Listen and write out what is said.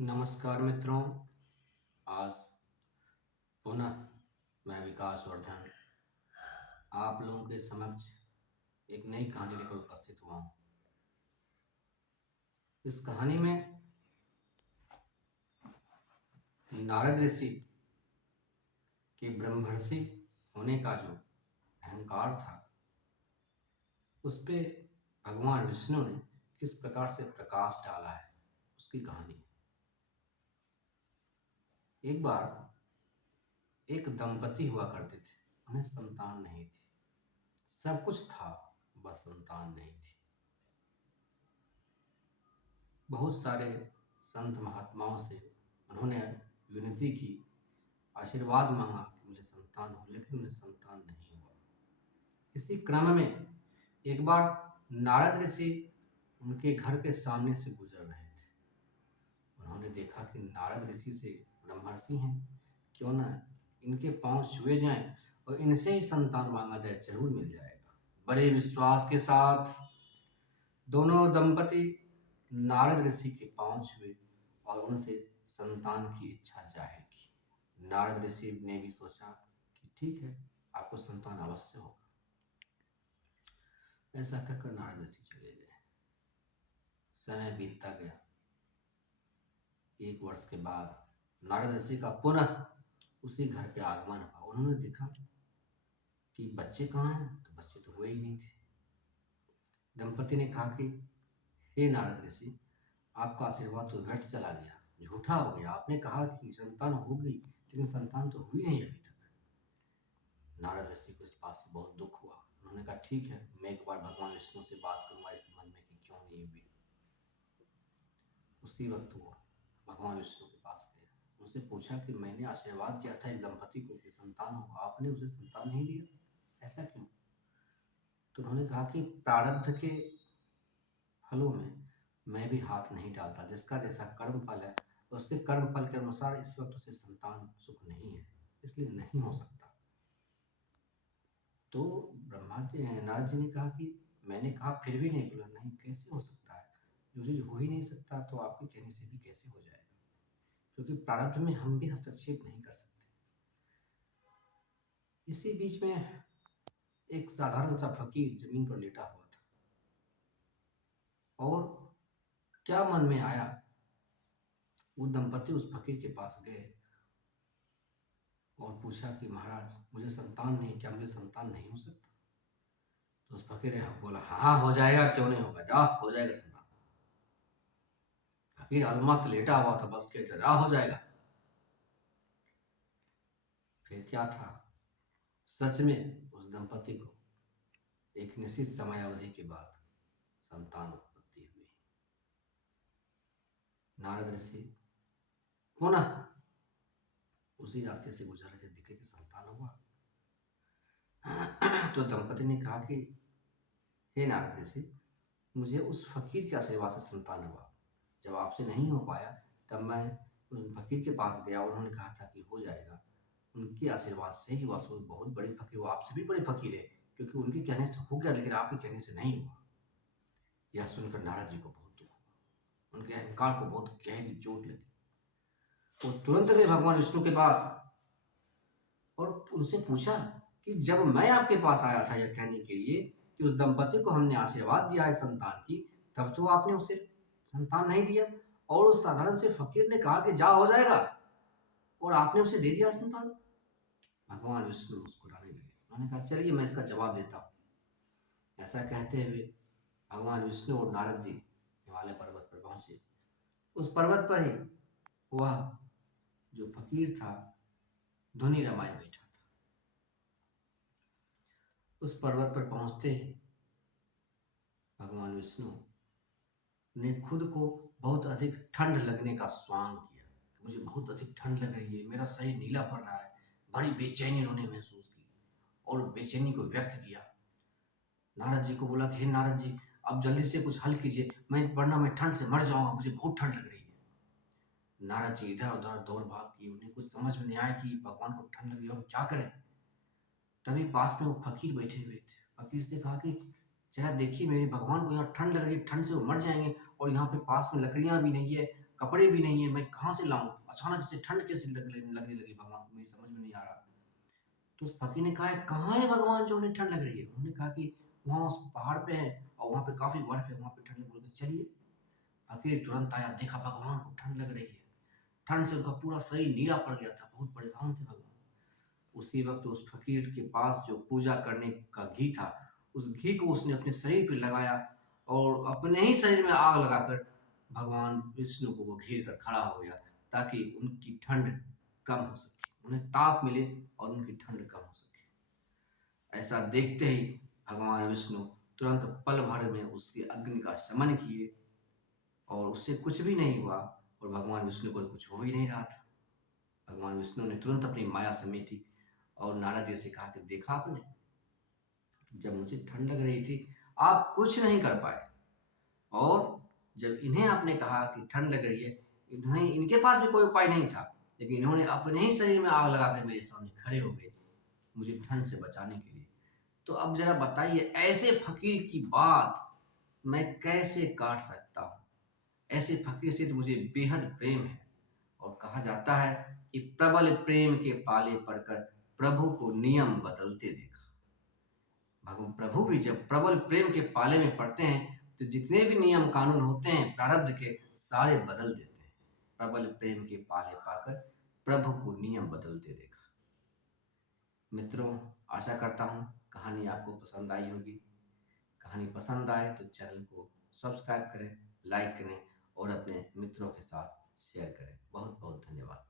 नमस्कार मित्रों। आज पुनः मैं विकास वर्धन आप लोगों के समक्ष एक नई कहानी लेकर उपस्थित हुआ हूँ। इस कहानी में नारद ऋषि के ब्रह्मर्षि होने का जो अहंकार था, उस पे भगवान विष्णु ने किस प्रकार से प्रकाश डाला है, उसकी कहानी है। एक बार एक दंपति हुआ करते थे। उन्हें संतान नहीं थी। सब कुछ था, बस संतान नहीं थी। बहुत सारे संत महात्माओं से उन्होंने विनती की, आशीर्वाद मांगा कि मुझे संतान हो, लेकिन उन्हें संतान नहीं हुआ। इसी क्रम में एक बार नारद ऋषि उनके घर के सामने से गुजर रहे थे। उन्होंने देखा कि नारद ऋषि से ब्रह्मर्षि हैं, क्यों ना इनके पांव छुए जाएं और इनसे ही संतान मांगा जाए, जरूर मिल जाएगा। बड़े विश्वास के साथ दोनों दंपति नारद ऋषि के पांव छुए और उनसे संतान की इच्छा जाहिर की। नारद ऋषि ने भी सोचा कि ठीक है, आपको संतान अवश्य होगा। ऐसा कहकर नारद ऋषि चले गए। समय बीतता गया। 1 वर्ष के बाद नारद ऋषि का पुनः उसी घर पे आगमन हुआ। उन्होंने देखा कि बच्चे कहाँ हैं, तो बच्चे तो हुए ही नहीं थे। दंपति ने कहा कि हे नारद ऋषि, आपका आशीर्वाद तो व्यर्थ चला गया, झूठा हो गया। आपने कहा कि संतान होगी, लेकिन संतान तो हुई नहीं अभी तक। नारद ऋषि को इस बात से बहुत दुख हुआ। उन्होंने कहा ठीक है, मैं एक बार भगवान विष्णु से बात करूंगा इस संबंध में कि क्यों नहीं हुई। उसी वक्त वो भगवान विष्णु के पास गए। उनसे पूछा कि मैंने आशीर्वाद दिया था एक दंपति को कि संतान हो, आपने उसे संतान नहीं दिया, ऐसा क्यों? तो उन्होंने कहा कि प्रारब्ध के फलों में मैं भी हाथ नहीं डालता। जिसका जैसा कर्म फल है, उसके कर्म फल के अनुसार इस वक्त उसे संतान सुख नहीं है, इसलिए नहीं हो सकता। तो ब्रह्मा जी नारद जी ने कहा कि मैंने कहा फिर भी नहीं बोला। नहीं, कैसे हो सकता है? जो चीज हो ही नहीं सकता तो आपके कहने से भी कैसे हो जाएगा? क्योंकि प्रारब्ध में हम भी हस्तक्षेप नहीं कर सकते। इसी बीच में एक साधारण सा फकीर जमीन पर लेटा हुआ था, और क्या मन में आया, वो दंपति उस फकीर के पास गए और पूछा कि महाराज, मुझे संतान नहीं, क्या मुझे संतान नहीं हो सकता? तो उस फकीर ने बोला हाँ हो जाएगा, क्यों नहीं होगा, जा हो जाएगा संतान। फकीर अलमस्त लेटा हुआ था, बस कहते जा हो जाएगा। फिर क्या था, सच में उस दंपति को एक निश्चित समय अवधि के बाद संतान उत्पत्ति हुई। नारद ऋषि पुनः उसी रास्ते से गुजर रहे थे, दिखे कि संतान हुआ। तो दंपति ने कहा कि हे नारद ऋषि, मुझे उस फकीर के आशीर्वाद से संतान हुआ। जब आपसे नहीं हो पाया तब मैं उस फकीर के पास गया और उन्होंने कहा था कि हो जाएगा। उनके आशीर्वाद से ही हुआ। सो बहुत बड़े फकीर, वो आपसे भी बड़े फकीर है, क्योंकि उनके कहने से हो गया, लेकिन आपके कहने से नहीं हुआ। यह सुनकर नारद जी को बहुत दुख हुआ। उनके अहंकार को बहुत गहरी चोट लगी। वो तुरंत गए भगवान विष्णु के पास और उनसे पूछा कि जब मैं आपके पास आया था यह कहने के लिए कि उस दंपति को हमने आशीर्वाद दिया है संतान की, तब तो आपने उसे संतान नहीं दिया, और उस साधारण से फकीर ने कहा कि जा हो जाएगा, और आपने उसे दे दिया संतान। भगवान विष्णु मुस्कुराने लगे। उन्होंने कहा चलिए मैं इसका जवाब देता हूँ। ऐसा कहते हुए भगवान विष्णु और नारद जी हिमालय पर्वत पर पहुंचे। उस पर्वत पर ही वह जो फकीर था धुनी रमाए बैठा था। उस पर्वत पर पहुंचते ही भगवान विष्णु ने खुद को बहुत अधिक ठंड लगने का स्वांग किया। मुझे बहुत अधिक ठंड लग रही है, मेरा शरीर नीला पड़ रहा है। बड़ी बेचैनी उन्होंने महसूस की और बेचैनी को व्यक्त किया। नारद जी को बोला कि हे नारद जी, अब जल्दी से कुछ हल कीजिए, वरना मैं ठंड से मर जाऊंगा, मुझे बहुत ठंड लग रही है। नारद जी इधर उधर दौड़ भाग की। उन्हें कुछ समझ में नहीं आया कि भगवान को ठंड लगी और क्या करें। तभी पास में वो फकीर बैठे हुए थे। फकीर से कहा कि जरा देखिए, मेरे भगवान को यहाँ ठंड लग रही है, ठंड से वो मर जाएंगे, और यहाँ पे पास में लकड़ियां भी नहीं है, कपड़े भी नहीं है, मैं कहाँ से लाऊं, अचानक से ठंड कैसे लगने लगी भगवान को, मेरी समझ में नहीं आ रहा। तो उस फकीर ने कहा, कहाँ है भगवान जो उन्हें ठंड लग रही है? उन्होंने कहा कि वहाँ उस पहाड़ पे है और वहाँ पे काफी बर्फ है, वहाँ पे ठंड बोल के चलिए। फकीर तुरंत आया, देखा भगवान को ठंड लग रही है, ठंड से उनका पूरा शरीर नीला पड़ गया था, बहुत परेशान थे भगवान। उसी वक्त उस फकीर के पास जो पूजा करने का घी था, उस घी को उसने अपने शरीर पे लगाया और अपने ही शरीर में आग लगाकर भगवान विष्णु को वो घेर कर खड़ा हो गया, ताकि उनकी ठंड कम हो सके, उन्हें ताप मिले और उनकी ठंड कम हो सके। ऐसा देखते ही भगवान विष्णु तुरंत पल भर में उसकी अग्नि का शमन किए और उससे कुछ भी नहीं हुआ, और भगवान विष्णु को कुछ हो ही नहीं रहा था। भगवान विष्णु ने तुरंत अपनी माया समेटी और नारद जी से कहा कि देखा आपने, जब मुझे ठंड लग रही थी आप कुछ नहीं कर पाए, और जब इन्हें आपने कहा कि ठंड लग रही है, इन्हें इनके पास भी कोई उपाय नहीं था, लेकिन इन्होंने अपने ही शरीर में आग लगाकर मेरे सामने खड़े हो गए मुझे ठंड से बचाने के लिए। तो अब जरा बताइए, ऐसे फकीर की बात मैं कैसे काट सकता हूँ? ऐसे फकीर से तो मुझे बेहद प्रेम है, और कहा जाता है कि प्रबल प्रेम के पाले पड़कर प्रभु को नियम बदलते देखा। भगवान प्रभु भी जब प्रबल प्रेम के पाले में पड़ते हैं तो जितने भी नियम कानून होते हैं प्रारब्ध के, सारे बदल देते हैं। प्रबल प्रेम के पाले पाकर प्रभु को नियम बदलते देखा। मित्रों, आशा करता हूँ कहानी आपको पसंद आई होगी। कहानी पसंद आए तो चैनल को सब्सक्राइब करें, लाइक करें और अपने मित्रों के साथ शेयर करें। बहुत बहुत धन्यवाद।